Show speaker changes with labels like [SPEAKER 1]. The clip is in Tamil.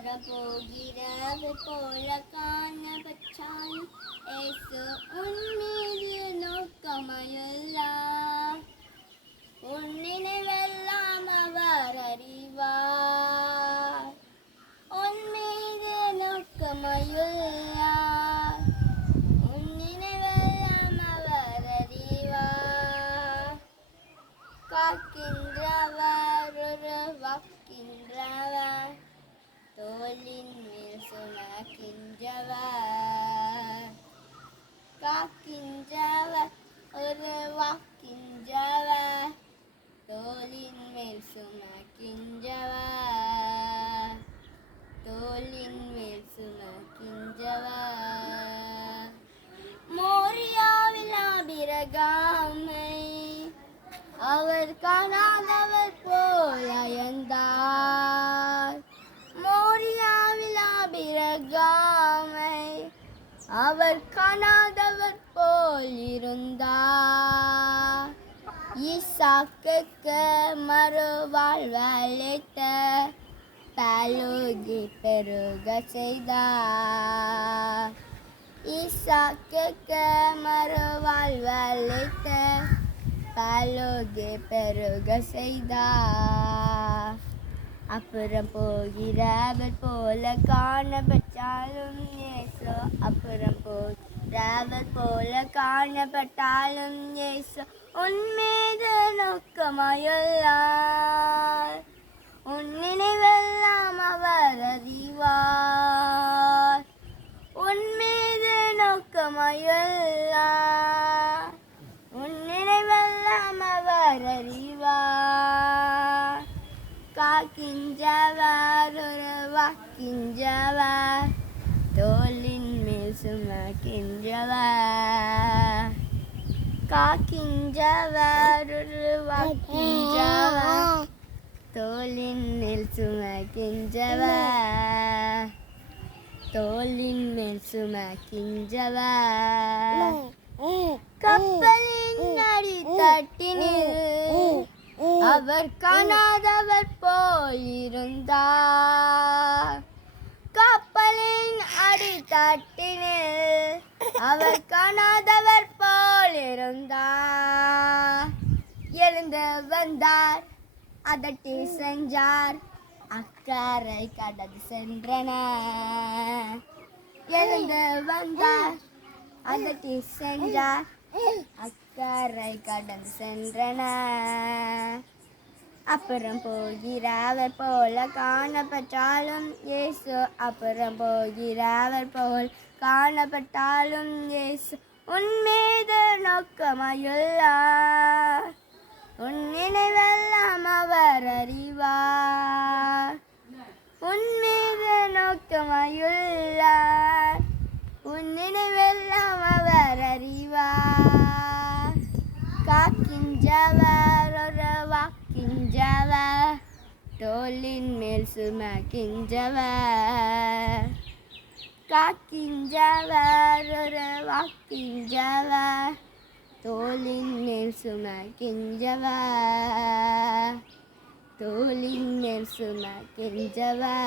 [SPEAKER 1] அப்புறம் போகிறது போல காணப்பட்டால் ஏசு உன் மீது நோக்கமையுள்ளார் உன் நினைவெல்லாம் அவர் அறிவார் உன் மீது நோக்கமையுள்ளார் உன் நினைவெல்லாம் அவர் அறிவார் காக்கின்றவர் உருவாக்கின்றவர் தோளின் மேல் சுமக்கின்றவர் காக்கின்றவர் உருவாக்கின்றவர் தோளின் மேல் சுமக்கின்றவர் தோளின் மேல் சுமக்கின்றவர் மோரியாவில் ஆபிரகாமை அவர் காணாதவர் போல் அயர்ந்தார் அவர் காணாதவர் போல் இருந்தார். ஈசாக்குக்கு மறுவாழ்வளித்த பலுகி பெருக செய்தார். ஈசாக்குக்கு மறுவாழ்வளித்த பலுகி பெருக செய்தார். அப்புறம் போகிறவர் போல காணப்பட்டாலும் ஏசோ அப்புறம் போகிறவர் போல காணப்பட்டாலும் ஏசோ உன்மீது நோக்கமாயுள்ளார். உன் நினைவெல்லாம் அவர் அறிவார். உன்மீது மீது நோக்கமாயுள்ளார் உன் நினைவெல்லாம் அவர் அறிவார் காக்கின்றவர் உருவாக்கின்றவர் தோளின் மேல் சுமக்கின்றவர் காக்கின்றவர் உருவாக்கின்றவர் தோளின் மேல் சுமக்கின்றவர் தோளின் மேல் சுமக்கின்றவர் கப்பலின் அடித்தட்டினில் அவர் காணாதவர் போயிருந்தார். கப்பலின் அடித்தட்டினில் அவர் காணாதவர் போலிருந்தார். எழுந்து வந்தார் அதட்டி செஞ்சார். அக்கறை கடந்து சென்றன. எழுந்து வந்தார் அதட்டி செஞ்சார். அக்கறை கடந்து சென்றன. அப்புறம் போகிறவர் போல காணப்பட்டாலும் இயேசு. அப்புறம் போகிறவர் போல் காணப்பட்டாலும் இயேசு. உன் மீது நோக்கமாயுள்ளார். உன் நினைவெல்லாம் அவர் அறிவார் உன் மீது நோக்கமாயுள்ளார் உன் நினைவெல்லாம் அவர் அறிவார் காக்கின்றவர் ஒரு வாக்கின்றவர் தோளின் மேல் சுமக்கின்றவர் காக்கின்றவர் ஒரு வாக்கின்றவர் தோளின் மேல் சுமக்கின்றவர் தோளின் மேல் சுமக்கின்றவர்